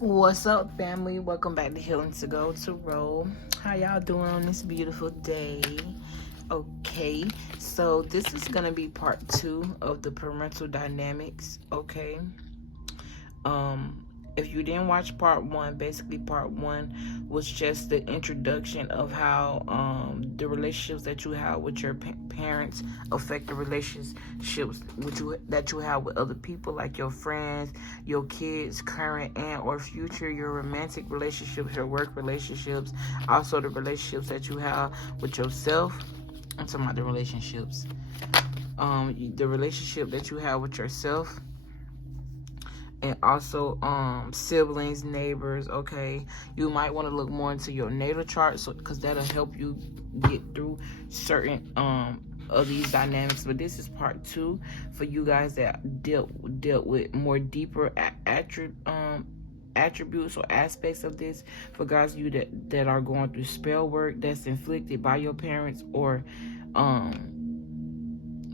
What's up, family? Welcome back to Healingtogoldtarot. How y'all doing on this beautiful day? Okay, so this is gonna be part 2 of the parental dynamics. Okay, if you didn't watch part 1, basically part 1 was just the introduction of how the relationships that you have with your parents affect the relationships that you have with other people, like your friends, your kids, current and or future, your romantic relationships, your work relationships, also the relationships that you have with yourself. I'm talking about the relationships, the relationship that you have with yourself, and also siblings, neighbors. Okay, you might want to look more into your natal chart, so because that'll help you get through certain of these dynamics. But this is part 2 for you guys that dealt with more deeper attributes or aspects of this. For guys you that are going through spell work that's inflicted by your parents, or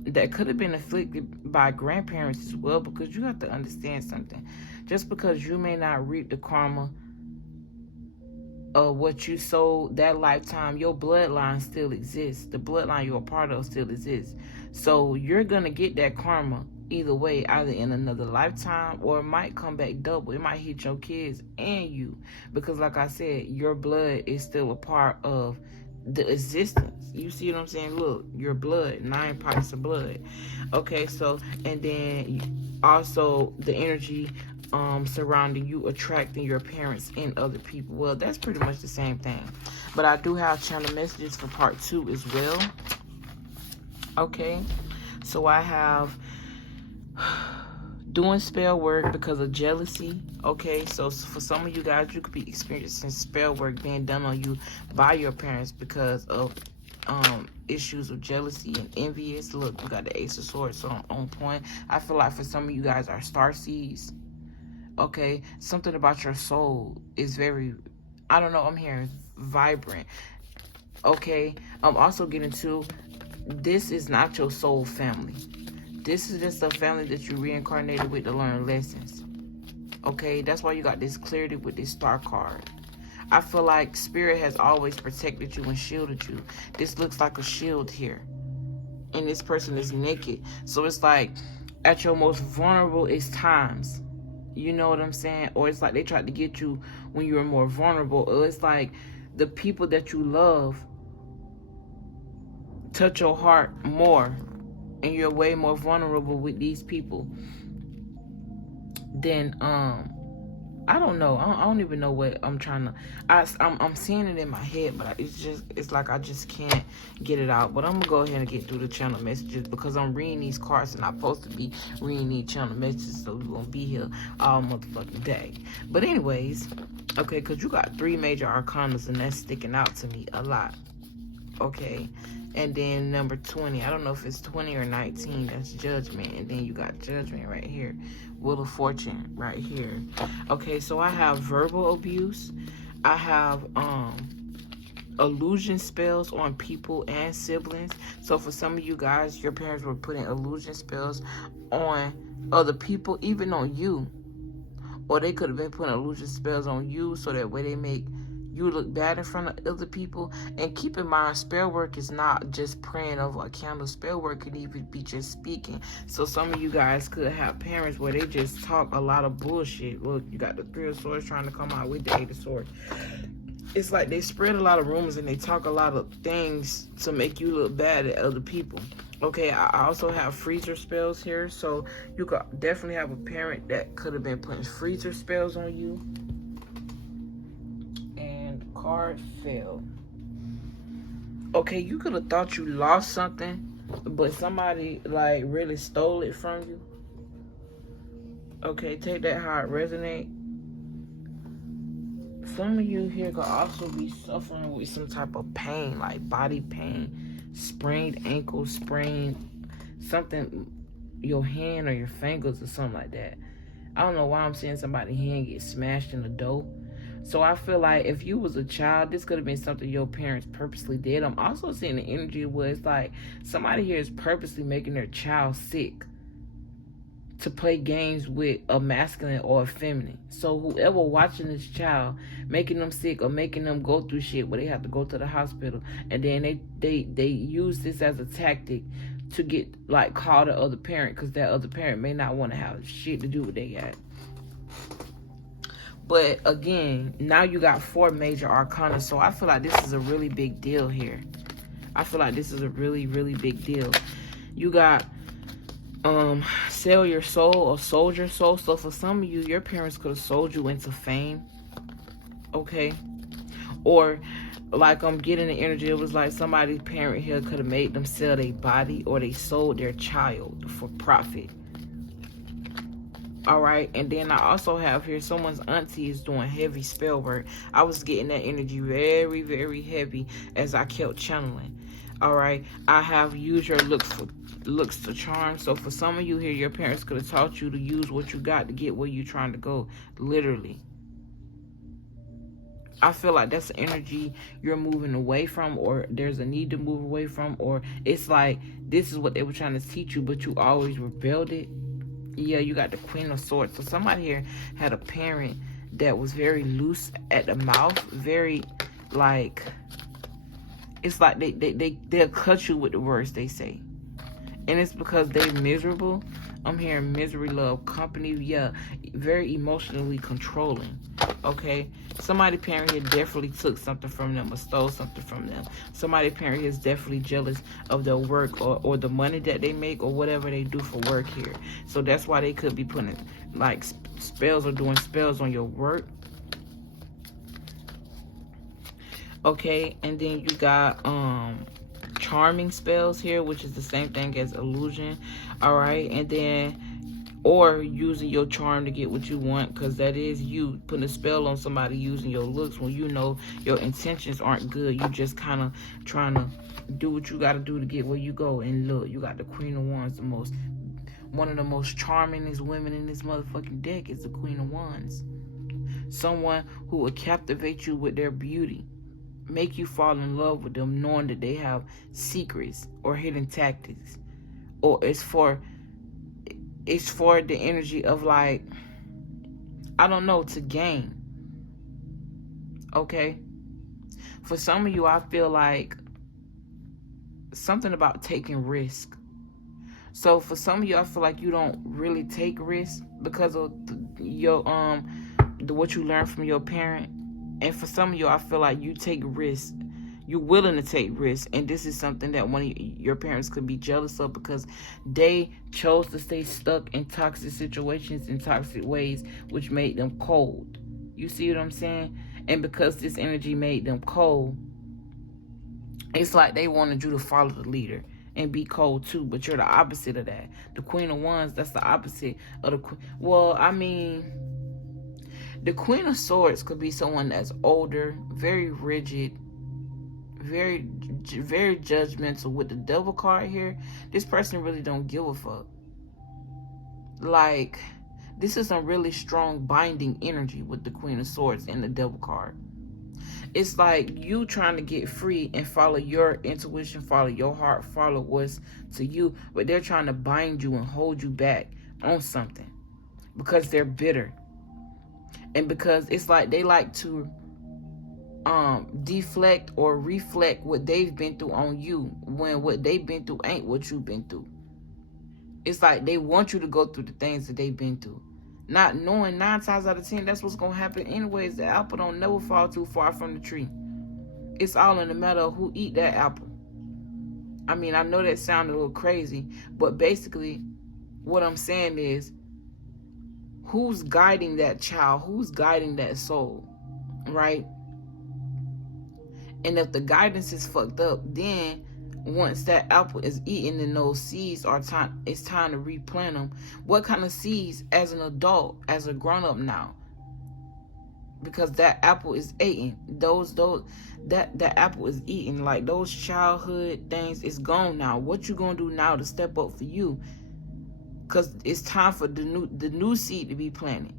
that could have been inflicted by grandparents as well, because you have to understand something. Just because you may not reap the karma of what you sowed that lifetime, your bloodline still exists. The bloodline you're a part of still exists. So you're going to get that karma either way, either in another lifetime, or it might come back double. It might hit your kids and you, because like I said, your blood is still a part of the existence. You see what I'm saying? Look, your blood, 9 parts of blood. Okay, so, and then also the energy surrounding you, attracting your parents and other people. Well, that's pretty much the same thing. But I do have channel messages for part 2 as well. Okay, so I have doing spell work because of jealousy. Okay, so for some of you guys, you could be experiencing spell work being done on you by your parents because of issues of jealousy and envious. Look, we got the Ace of Swords on point. I feel like for some of you guys are star seeds. Okay, something about your soul is very, I don't know, I'm hearing vibrant. Okay, I'm also getting to, this is not your soul family. This is just a family that you reincarnated with to learn lessons. Okay, that's why you got this clarity with this star card. I feel like spirit has always protected you and shielded you. This looks like a shield here. And this person is naked. So it's like at your most vulnerable is times. You know what I'm saying? Or it's like they tried to get you when you were more vulnerable. Or it's like the people that you love touch your heart more, and you're way more vulnerable with these people than I don't know. I don't even know what I'm trying to. I'm seeing it in my head, but it's like I just can't get it out. But I'm gonna go ahead and get through the channel messages because I'm reading these cards and I'm supposed to be reading these channel messages, so we're gonna be here all motherfucking day. But anyways, okay, because you got 3 major arcanas and that's sticking out to me a lot. Okay, and then number 20, I don't know if it's 20 or 19, that's judgment. And then you got judgment right here, wheel of fortune right here. Okay, so I have verbal abuse. I have illusion spells on people and siblings. So for some of you guys, your parents were putting illusion spells on other people, even on you. Or they could have been putting illusion spells on you so that way they make you look bad in front of other people. And keep in mind, spell work is not just praying over a candle. Spell work can even be just speaking. So some of you guys could have parents where they just talk a lot of bullshit. Look, you got the 3 of Swords trying to come out with the 8 of Swords. It's like they spread a lot of rumors and they talk a lot of things to make you look bad at other people. Okay, I also have freezer spells here. So you could definitely have a parent that could have been putting freezer spells on you. Card fell. Okay, you could have thought you lost something, but somebody like really stole it from you. Okay, take that how it resonates. Some of you here could also be suffering with some type of pain, like body pain, sprained ankle, sprained something, your hand or your fingers or something like that. I don't know why I'm seeing somebody's hand get smashed in the dough. So I feel like if you was a child, this could have been something your parents purposely did. I'm also seeing the energy where it's like somebody here is purposely making their child sick to play games with a masculine or a feminine. So whoever watching this child, making them sick or making them go through shit where they have to go to the hospital, and then they use this as a tactic to get, like, call the other parent, because that other parent may not want to have shit to do with they got. But again, now you got 4 major arcana, so I feel like this is a really big deal here. I feel like this is a really, really big deal. You got sell your soul or sold your soul. So for some of you, your parents could have sold you into fame, okay? Or like I'm getting the energy, it was like somebody's parent here could have made them sell their body, or they sold their child for profit. All right, and then I also have here someone's auntie is doing heavy spell work. I was getting that energy very, very heavy as I kept channeling. All right, I have used your looks to charm. So for some of you here, your parents could have taught you to use what you got to get where you're trying to go, literally. I feel like that's the energy you're moving away from, or there's a need to move away from, or it's like this is what they were trying to teach you, but you always rebelled it. Yeah, you got the Queen of Swords. So somebody here had a parent that was very loose at the mouth, very, like, it's like they'll cut you with the words they say. And it's because they're miserable. I'm hearing misery, love, company. Yeah, very emotionally controlling. Okay? Somebody parent here definitely took something from them or stole something from them. Somebody parent here is definitely jealous of their work or the money that they make or whatever they do for work here. So that's why they could be putting, like, spells or doing spells on your work. Okay? And then you got, charming spells here, which is the same thing as illusion. All right, and then or using your charm to get what you want, because that is you putting a spell on somebody using your looks when you know your intentions aren't good. You just kind of trying to do what you got to do to get where you go. And look, you got the Queen of Wands. One of the most charmingest women in this motherfucking deck is the Queen of Wands. Someone who will captivate you with their beauty, make you fall in love with them, knowing that they have secrets or hidden tactics, or it's for the energy of, like, I don't know, to gain. Okay, for some of you, I feel like something about taking risk. So for some of you, I feel like you don't really take risks because of what you learned from your parent. And for some of you, I feel like you take risks. You're willing to take risks. And this is something that one of your parents could be jealous of, because they chose to stay stuck in toxic situations, in toxic ways, which made them cold. You see what I'm saying? And because this energy made them cold, it's like they wanted you to follow the leader and be cold too. But you're the opposite of that. The Queen of Wands, that's the opposite of the Queen. Well, I mean, the Queen of Swords could be someone that's older, very rigid, very, very judgmental. With the Devil card here, this person really don't give a fuck. Like, this is some really strong binding energy with the Queen of Swords and the Devil card. It's like you trying to get free and follow your intuition, follow your heart, follow what's to you, but they're trying to bind you and hold you back on something because they're bitter. And because it's like they like to deflect or reflect what they've been through on you, when what they've been through ain't what you've been through. It's like they want you to go through the things that they've been through, not knowing 9 times out of 10 that's what's gonna happen anyways. The apple don't never fall too far from the tree. It's all in the matter of who eat that apple. I mean, I know that sounded a little crazy, but basically what I'm saying is, who's guiding that child? Who's guiding that soul? Right? And if the guidance is fucked up, then once that apple is eaten and those seeds it's time to replant them. What kind of seeds as an adult, as a grown-up now? Because that apple is eaten. That apple is eaten. Like, those childhood things is gone now. What you gonna do now to step up for you? Because it's time for the new seed to be planted.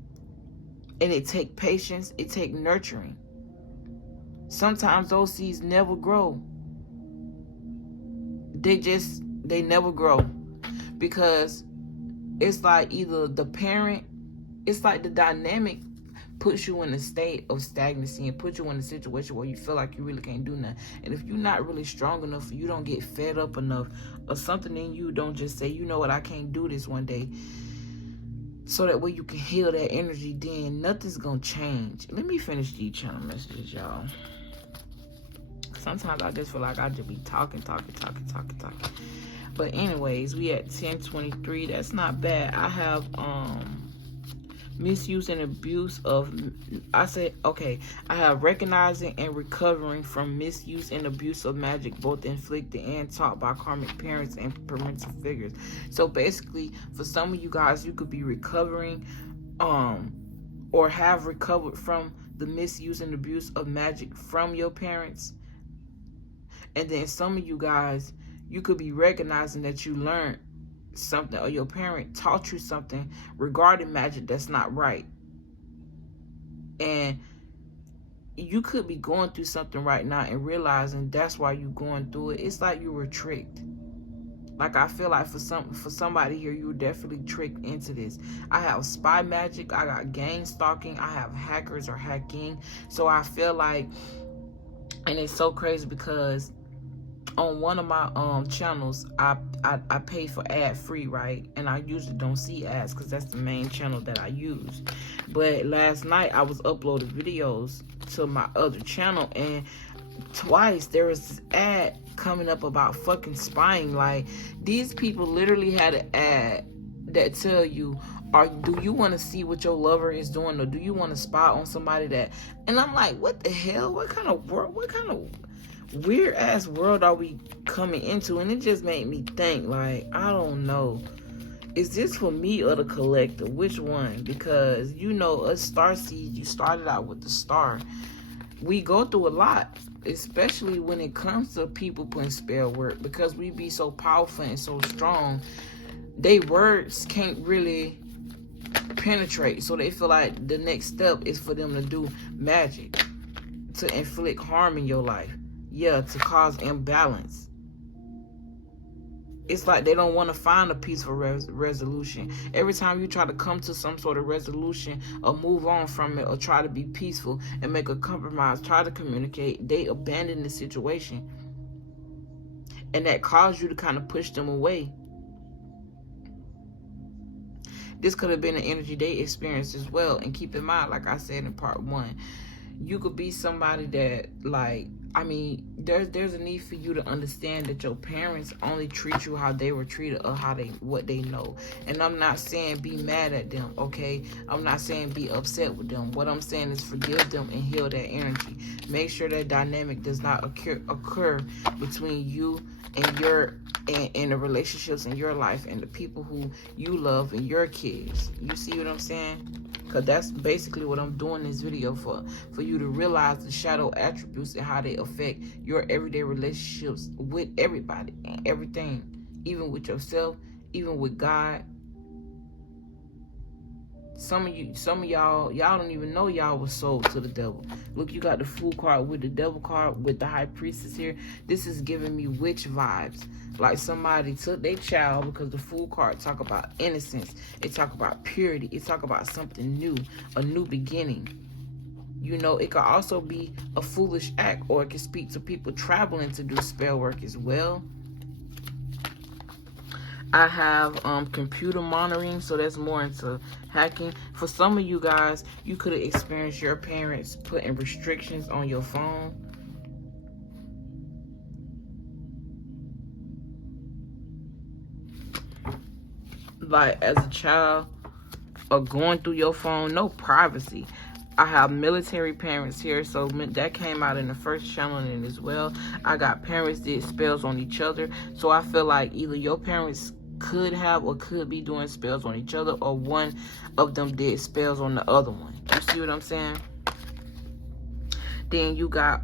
And it take patience. It take nurturing. Sometimes those seeds never grow. They never grow. Because it's like either the parent, it's like the dynamic puts you in a state of stagnancy and puts you in a situation where you feel like you really can't do nothing. And if you're not really strong enough, you don't get fed up enough, or something in you don't just say, you know what, I can't do this one day, so that way you can heal that energy, then nothing's gonna change. Let me finish these channel messages, y'all. Sometimes I just feel like I just be talking. But anyways, we at 10:23. That's not bad. I have misuse and abuse of, I have recognizing and recovering from misuse and abuse of magic, both inflicted and taught by karmic parents and parental figures. So basically, for some of you guys, you could be recovering or have recovered from the misuse and abuse of magic from your parents. And then some of you guys, you could be recognizing that you learned something, or your parent taught you something regarding magic that's not right. And you could be going through something right now and realizing that's why you're going through it. It's like you were tricked. Like, I feel like for somebody here, you were definitely tricked into this. I have spy magic, I got gang stalking, I have hackers or hacking. So I feel like, and it's so crazy because on one of my channels, I pay for ad free, right? And I usually don't see ads because that's the main channel that I use. But last night I was uploading videos to my other channel, and twice there was this ad coming up about fucking spying. Like, these people literally had an ad that tell you, do you want to see what your lover is doing, or do you want to spy on somebody that? And I'm like, what the hell? What kind of world? What kind of weird ass world are we coming into? And it just made me think, like, I don't know, is this for me or the collective? Which one? Because, you know, us starseeds, you started out with the star. We go through a lot, especially when it comes to people putting spell work, because we be so powerful and so strong. They words can't really penetrate, so they feel like the next step is for them to do magic to inflict harm in your life. Yeah, to cause imbalance. It's like they don't want to find a peaceful resolution. Every time you try to come to some sort of resolution or move on from it or try to be peaceful and make a compromise, try to communicate, they abandon the situation. And that caused you to kind of push them away. This could have been an energy they experienced as well. And keep in mind, like I said in part 1, you could be somebody that, like, I mean, there's a need for you to understand that your parents only treat you how they were treated or what they know. And I'm not saying be mad at them, okay? I'm not saying be upset with them. What I'm saying is forgive them and heal that energy. Make sure that dynamic does not occur between you and in the relationships in your life and the people who you love and your kids. You see what I'm saying? Because that's basically what I'm doing this video for you to realize the shadow attributes and how they affect your everyday relationships with everybody and everything, even with yourself, even with God. Some of y'all don't even know y'all was sold to the devil. Look, you got the Fool card with the Devil card with the High Priestess here. This is giving me witch vibes. Like somebody took their child, because the Fool card talk about innocence. It talk about purity. It talk about something new, a new beginning. You know, it could also be a foolish act, or it can speak to people traveling to do spell work as well. I have computer monitoring, so that's more into hacking. For some of you guys, you could have experienced your parents putting restrictions on your phone. Like as a child, or going through your phone, no privacy. I have military parents here, so that came out in the first channeling as well. I got parents did spells on each other, so I feel like either your parents could have or could be doing spells on each other, or one of them did spells on the other one. You see what I'm saying? Then you got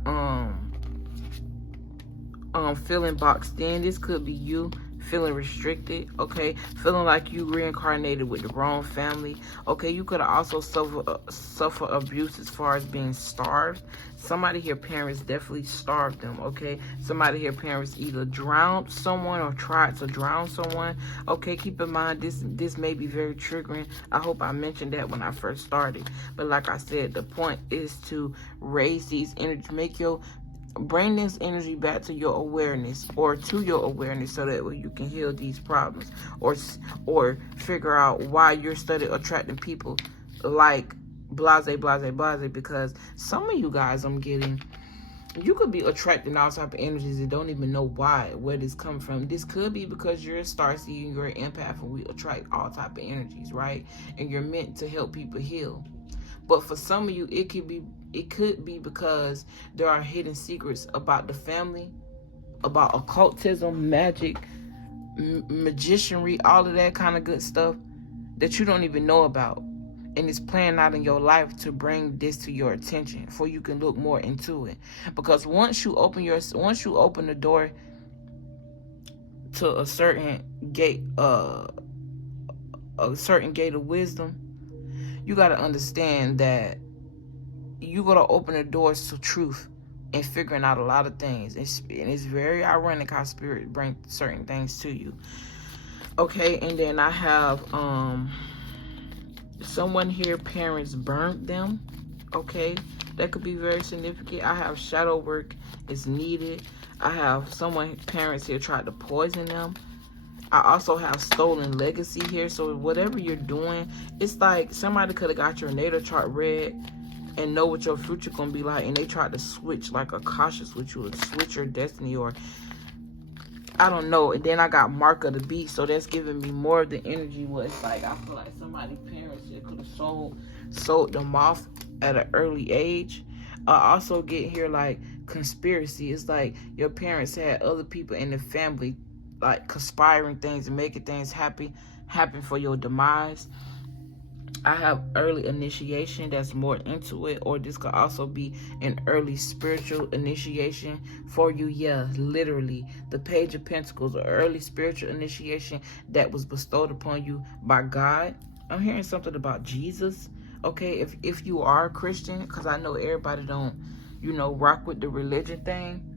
feeling boxed in. This could be you feeling restricted, okay, feeling like you reincarnated with the wrong family, okay. You could also suffer abuse as far as being starved. Somebody here, parents definitely starved them, okay. Somebody here, parents either drowned someone or tried to drown someone, okay. Keep in mind, this may be very triggering. I hope I mentioned that when I first started, but like I said, the point is to raise these energies, bring this energy back to your awareness, or to your awareness, so that way you can heal these problems, or figure out why you're studying attracting people like blase, because some of you guys, I'm getting, you could be attracting all type of energies and don't even know where this comes from. This could be because you're a starseed and you're an empath, and we attract all type of energies, right? And you're meant to help people heal. But for some of you, it could be because there are hidden secrets about the family, about occultism, magic, magicianry, all of that kind of good stuff that you don't even know about. And it's playing out in your life to bring this to your attention, for you can look more into it. Because once you open the door to a certain gate of wisdom, you got to understand that you got to open the doors to truth and figuring out a lot of things. And it's very ironic how spirit brings certain things to you. Okay, and then I have someone here, parents burnt them. Okay, that could be very significant. I have shadow work is needed. I have someone, parents here, tried to poison them. I also have stolen legacy here. So whatever you're doing, it's like somebody could have got your natal chart read and know what your future gonna be like, and they tried to switch, like a cautious with you, or switch your destiny, or I don't know. And then I got mark of the beast, so that's giving me more of the energy where it's like I feel like somebody's parents could have sold them off at an early age. I also get here like conspiracy. It's like your parents had other people in the family like conspiring things and making things happen for your demise. I have early initiation, that's more into it, or this could also be an early spiritual initiation for you. Yeah, literally, the Page of Pentacles, or early spiritual initiation that was bestowed upon you by God. I'm hearing something about Jesus. Okay, if you are a Christian, because I know everybody don't, rock with the religion thing.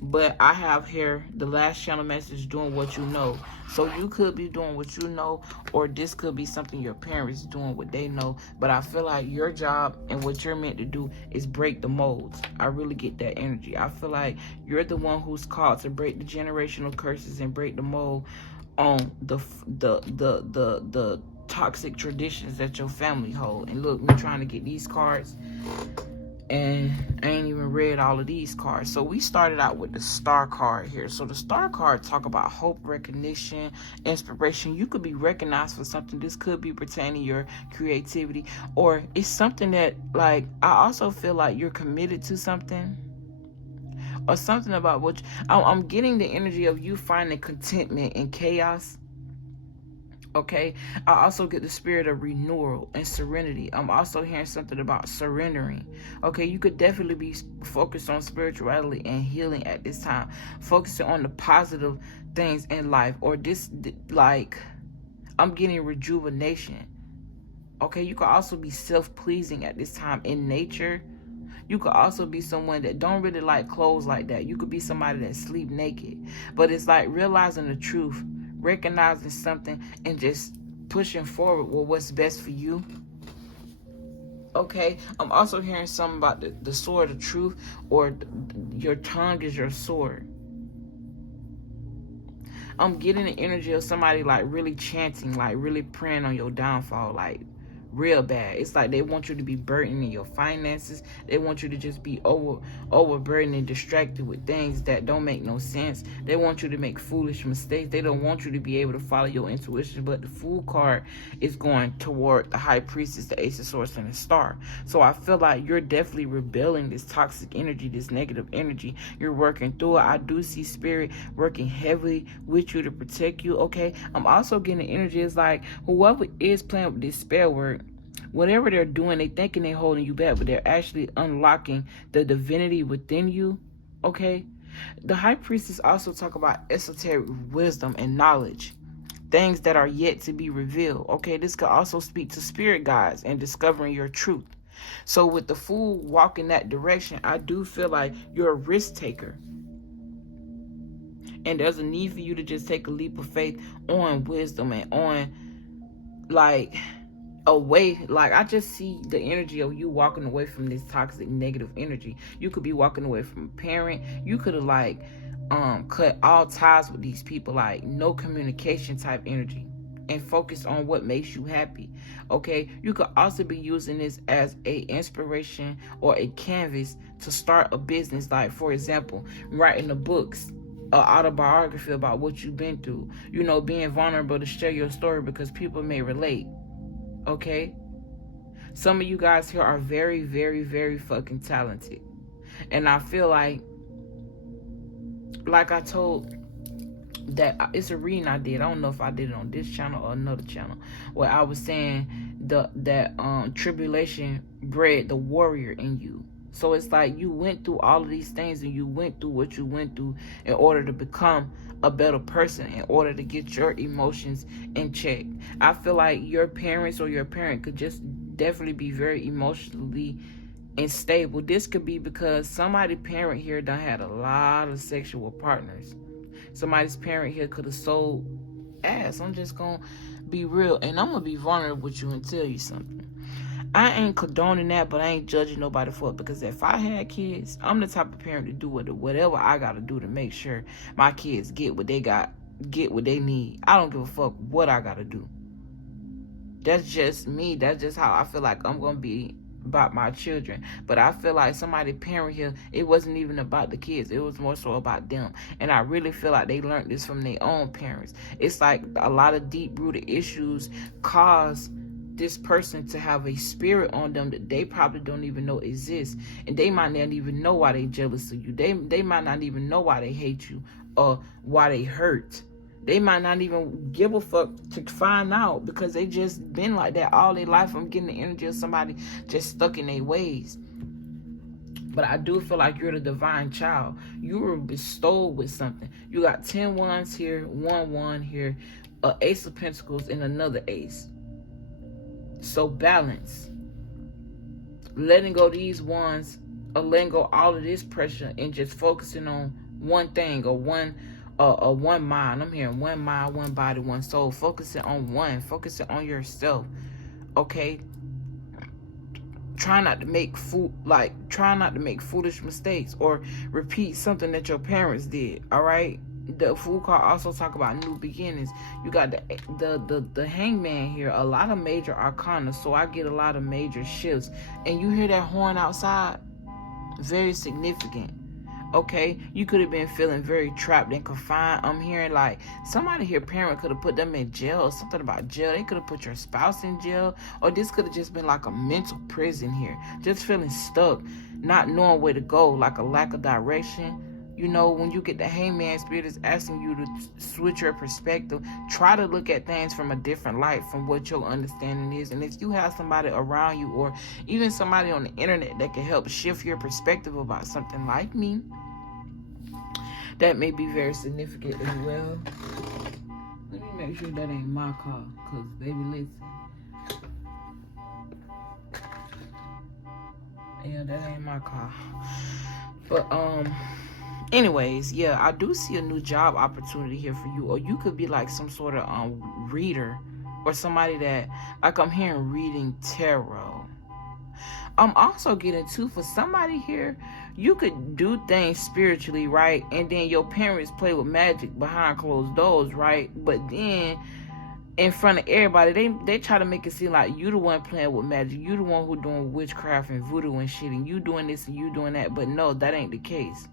But I have here the last channel message, doing what you know. So you could be doing what you know, or this could be something your parents doing what they know. But I feel like your job and what you're meant to do is break the molds. I really get that energy. I feel like you're the one who's called to break the generational curses and break the mold on the toxic traditions that your family hold. And look, we're trying to get these cards, and I ain't even read all of these cards. So we started out with the star card here. So the star card talk about hope, recognition, inspiration. You could be recognized for something. This could be pertaining to your creativity, or it's something that, like, I also feel like you're committed to something, or something about what I'm getting the energy of you finding contentment in chaos. Okay, I also get the spirit of renewal and serenity. I'm also hearing something about surrendering. Okay, you could definitely be focused on spirituality and healing at this time, focusing on the positive things in life, or this, like, I'm getting rejuvenation. Okay, you could also be self-pleasing at this time in nature. You could also be someone that don't really like clothes like that. You could be somebody that sleep naked, but it's like realizing the truth, recognizing something, and just pushing forward with what's best for you. Okay, I'm also hearing something about the sword of truth, or your tongue is your sword. I'm getting the energy of somebody like really chanting, like really praying on your downfall, like real bad. It's like they want you to be burdened in your finances. They want you to just be overburdened and distracted with things that don't make no sense. They want you to make foolish mistakes. They don't want you to be able to follow your intuition. But the Fool card is going toward the High Priestess, the Ace of Swords, and the Star. So I feel like you're definitely rebelling this toxic energy, this negative energy. You're working through it. I do see spirit working heavily with you to protect you. Okay, I'm also getting the energy. It's like whoever is playing with this spell word, whatever they're doing, they thinking they're holding you back, but they're actually unlocking the divinity within you. Okay, The High Priestess also talk about esoteric wisdom and knowledge, things that are yet to be revealed. Okay, this could also speak to spirit guides and discovering your truth. So with the Fool walking that direction, I do feel like you're a risk taker. And there's a need for you to just take a leap of faith on wisdom and on, like, away. Like, I just see the energy of you walking away from this toxic negative energy. You could be walking away from a parent. You could have, like, cut all ties with these people, like no communication type energy, and focus on what makes you happy. Okay, you could also be using this as a inspiration or a canvas to start a business, like, for example, writing the books, an autobiography about what you've been through, you know, being vulnerable to share your story because people may relate. Okay, some of you guys here are very, very, very fucking talented, and I feel like I told that it's a reading I did. I don't know if I did it on this channel or another channel, where I was saying that tribulation bred the warrior in you. So it's like you went through all of these things, and you went through what you went through in order to become a better person, in order to get your emotions in check. I feel like your parents or your parent could just definitely be very emotionally unstable. This could be because somebody's parent here done had a lot of sexual partners. Somebody's parent here could have sold ass. I'm just gonna be real, and I'm gonna be vulnerable with you and tell you something. I ain't condoning that, but I ain't judging nobody for it, because if I had kids, I'm the type of parent to do whatever I gotta do to make sure my kids get what they need. I don't give a fuck what I gotta do. That's just me. That's just how I feel like I'm gonna be about my children. But I feel like somebody parent here, it wasn't even about the kids, it was more so about them. And I really feel like they learned this from their own parents. It's like a lot of deep-rooted issues cause this person to have a spirit on them that they probably don't even know exists, and they might not even know why they jealous of you. They might not even know why they hate you or why they hurt. They might not even give a fuck to find out, because they just been like that all their life. I'm getting the energy of somebody just stuck in their ways. But I do feel like you're the divine child. You were bestowed with something. You got 10 wands here, 1 here, an ace of pentacles, and another ace. So balance. Letting go these wands, or letting go all of this pressure, and just focusing on one thing, or one mind. I'm hearing one mind, one body, one soul. Focusing on one. Focusing on yourself. Okay. Try not to make foolish mistakes or repeat something that your parents did. All right. The Fool card also talk about new beginnings. You got the Hangman here. A lot of major arcana. So I get a lot of major shifts. And you hear that horn outside? Very significant. Okay, you could have been feeling very trapped and confined. I'm hearing like somebody here, parent could have put them in jail, or something about jail. They could have put your spouse in jail, or this could have just been like a mental prison here. Just feeling stuck, not knowing where to go, like a lack of direction. You know, when you get the Hangman, spirit is asking you to switch your perspective. Try to look at things from a different light from what your understanding is. And if you have somebody around you, or even somebody on the internet that can help shift your perspective about something, like me, that may be very significant as well. Let me make sure that ain't my car, because baby, listen. Yeah, that ain't my car. But anyways, yeah, I do see a new job opportunity here for you. Or you could be like some sort of reader, or somebody that, like, I'm hearing reading tarot. I'm also getting too, for somebody here, you could do things spiritually, right? And then your parents play with magic behind closed doors, right? But then in front of everybody, they try to make it seem like you the one playing with magic, you the one who doing witchcraft and voodoo and shit, and you doing this and you doing that. But no, that ain't the case.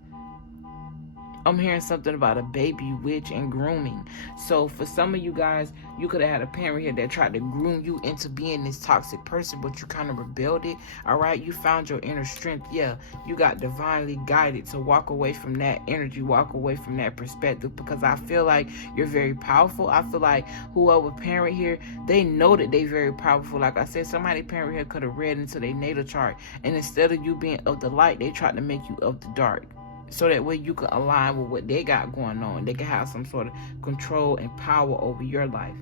I'm hearing something about a baby witch and grooming. So for some of you guys, you could have had a parent here that tried to groom you into being this toxic person, but you kind of rebelled it. All right, you found your inner strength. Yeah, you got divinely guided to walk away from that energy, walk away from that perspective, because I feel like you're very powerful. I feel like whoever parent here, they know that they very powerful. Like I said, somebody parent here could have read into their natal chart, and instead of you being of the light, they tried to make you of the dark. so that way you can align with what they got going on. They can have some sort of control and power over your life.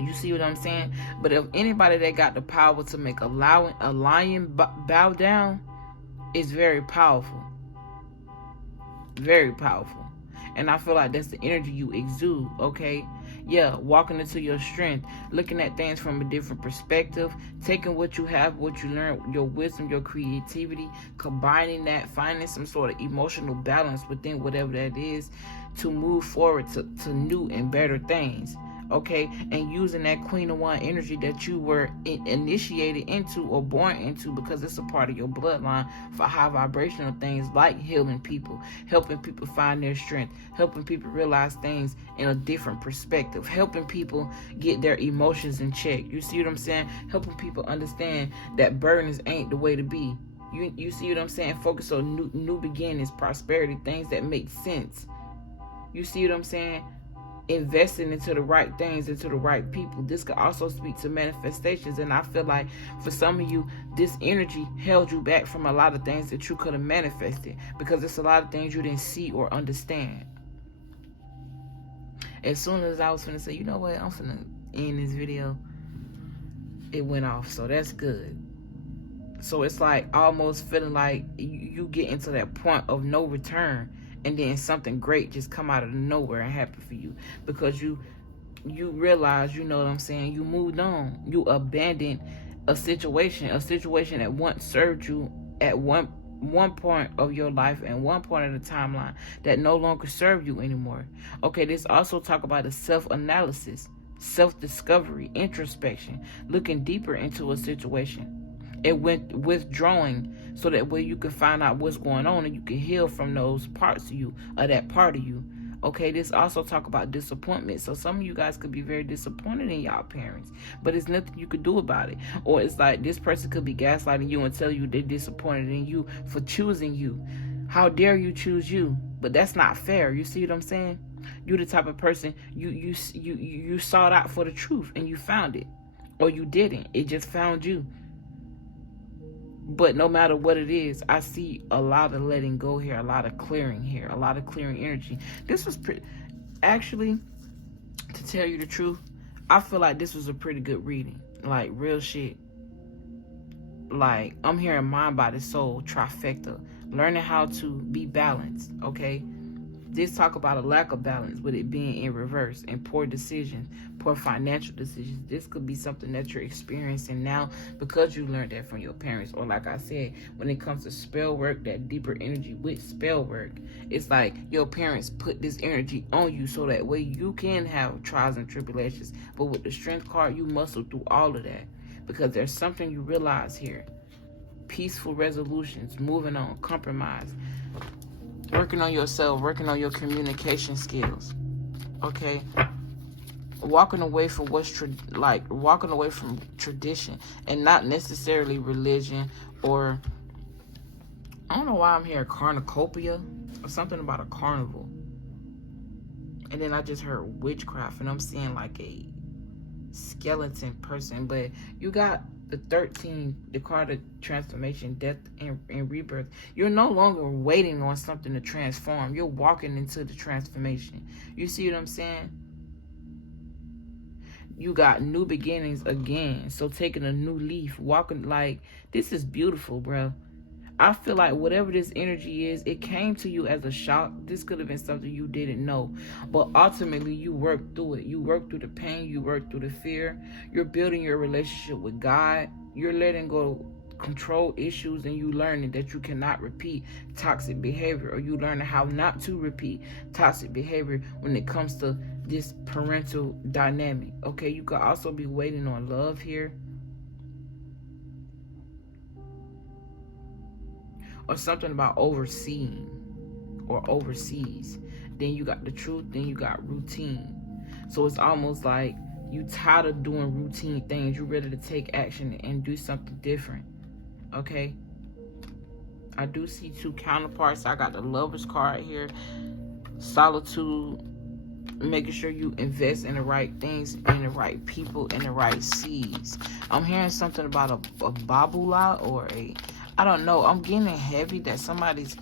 You see what I'm saying? But if anybody that got the power to make a lion bow down, it's very powerful. Very powerful. And I feel like that's the energy you exude, okay? Yeah, walking into your strength, looking at things from a different perspective, taking what you have, what you learn, your wisdom, your creativity, combining that, finding some sort of emotional balance within whatever that is to move forward to new and better things. Okay, and using that Queen of Wands energy that you were initiated into or born into, because it's a part of your bloodline, for high vibrational things like healing people, helping people find their strength, helping people realize things in a different perspective, helping people get their emotions in check. You see what I'm saying? Helping people understand that burdens ain't the way to be. You see what I'm saying? Focus on new beginnings, prosperity, things that make sense. You see what I'm saying? Investing into the right things, into the right people. This could also speak to manifestations, and I feel like for some of you, this energy held you back from a lot of things that you could have manifested, because it's a lot of things you didn't see or understand. As soon as I was finna say, you know what, I'm finna end this video, it went off, so that's good. So it's like almost feeling like you get into that point of no return, and then something great just come out of nowhere and happen for you, because you realize, you know what I'm saying, you moved on. You abandoned a situation that once served you at one point of your life and one point of the timeline that no longer serve you anymore. Okay, this also talk about the self-analysis, self-discovery, introspection, looking deeper into a situation. It went withdrawing so that way you can find out what's going on and you can heal from those parts of you, or that part of you. Okay, this also talk about disappointment. So some of you guys could be very disappointed in y'all parents, but there's nothing you could do about it. Or it's like this person could be gaslighting you and tell you they're disappointed in you for choosing you. How dare you choose you? But that's not fair. You see what I'm saying? You're the type of person, you sought out for the truth and you found it. Or you didn't. It just found you. But no matter what it is, I see a lot of letting go here, a lot of clearing here, a lot of clearing energy. This was actually, to tell you the truth, I feel like this was a pretty good reading. Like, real shit. Like, I'm hearing mind, body, soul, trifecta. Learning how to be balanced, okay? This talk about a lack of balance, with it being in reverse, and poor decisions, poor financial decisions. This could be something that you're experiencing now because you learned that from your parents. Or like I said, when it comes to spell work, that deeper energy with spell work, it's like your parents put this energy on you so that way you can have trials and tribulations. But with the strength card, you muscle through all of that, because there's something you realize here. Peaceful resolutions, moving on, compromise, working on yourself, working on your communication skills, okay? Walking away from walking away from tradition, and not necessarily religion, or I don't know why I'm hearing cornucopia or something about a carnival. And then I just heard witchcraft, and I'm seeing like a skeleton person. But you got the 13, the card of transformation, death and rebirth. You're no longer waiting on something to transform. You're walking into the transformation. You see what I'm saying? You got new beginnings again. So taking a new leaf, walking, like, this is beautiful, bro. I feel like whatever this energy is, it came to you as a shock. This could have been something you didn't know. But ultimately, you worked through it. You worked through the pain. You worked through the fear. You're building your relationship with God. You're letting go control issues, and you learning that you cannot repeat toxic behavior, or you learning how not to repeat toxic behavior when it comes to this parental dynamic. Okay, you could also be waiting on love here, or something about overseeing or overseas. Then you got the truth, then you got routine. So it's almost like you tired of doing routine things. You're ready to take action and do something different. Okay? I do see two counterparts. I got the Lover's card here. Solitude. Making sure you invest in the right things, in the right people, in the right seeds. I'm hearing something about a babula or a, I don't know. I'm getting heavy that somebody's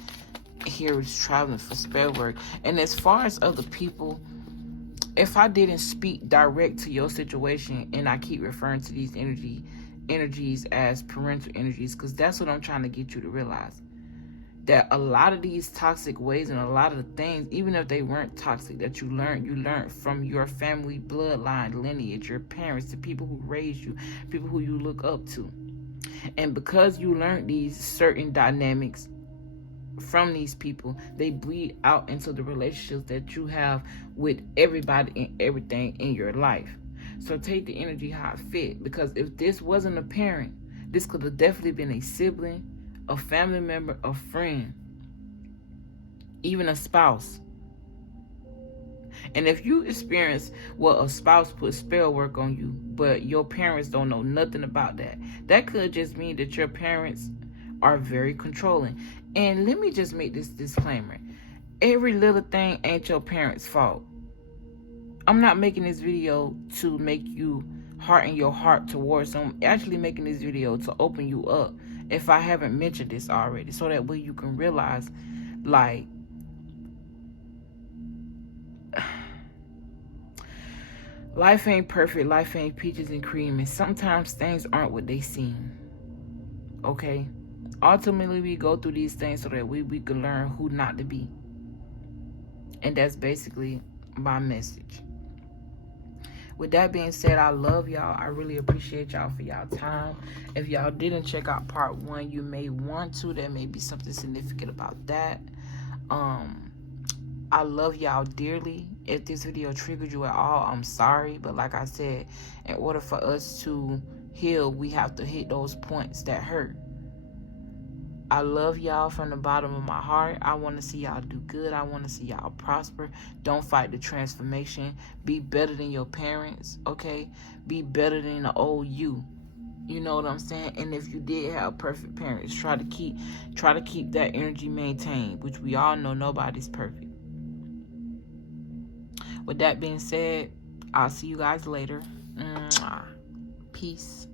here is traveling for spell work. And as far as other people, if I didn't speak direct to your situation, and I keep referring to these energies as parental energies, because that's what I'm trying to get you to realize, that a lot of these toxic ways and a lot of the things, even if they weren't toxic, that you learned from your family bloodline lineage, your parents, the people who raised you, people who you look up to. And because you learned these certain dynamics from these people, they bleed out into the relationships that you have with everybody and everything in your life. So take the energy how it fit, because if this wasn't a parent, this could have definitely been a sibling, a family member, a friend, even a spouse. And if you experience a spouse put spell work on you, but your parents don't know nothing about that, that could just mean that your parents are very controlling. And let me just make this disclaimer. Every little thing ain't your parents' fault. I'm not making this video to make you harden your heart towards them. I'm actually making this video to open you up, if I haven't mentioned this already, so that way you can realize, like, life ain't perfect, life ain't peaches and cream, and sometimes things aren't what they seem. Okay? Ultimately, we go through these things so that we can learn who not to be. And that's basically my message. With that being said, I love y'all. I really appreciate y'all for y'all time. If y'all didn't check out part 1, you may want to. There may be something significant about that. I love y'all dearly. If this video triggered you at all, I'm sorry. But like I said, in order for us to heal, we have to hit those points that hurt. I love y'all from the bottom of my heart. I want to see y'all do good. I want to see y'all prosper. Don't fight the transformation. Be better than your parents, okay? Be better than the old you. You know what I'm saying? And if you did have perfect parents, try to keep that energy maintained, which we all know nobody's perfect. With that being said, I'll see you guys later. Peace.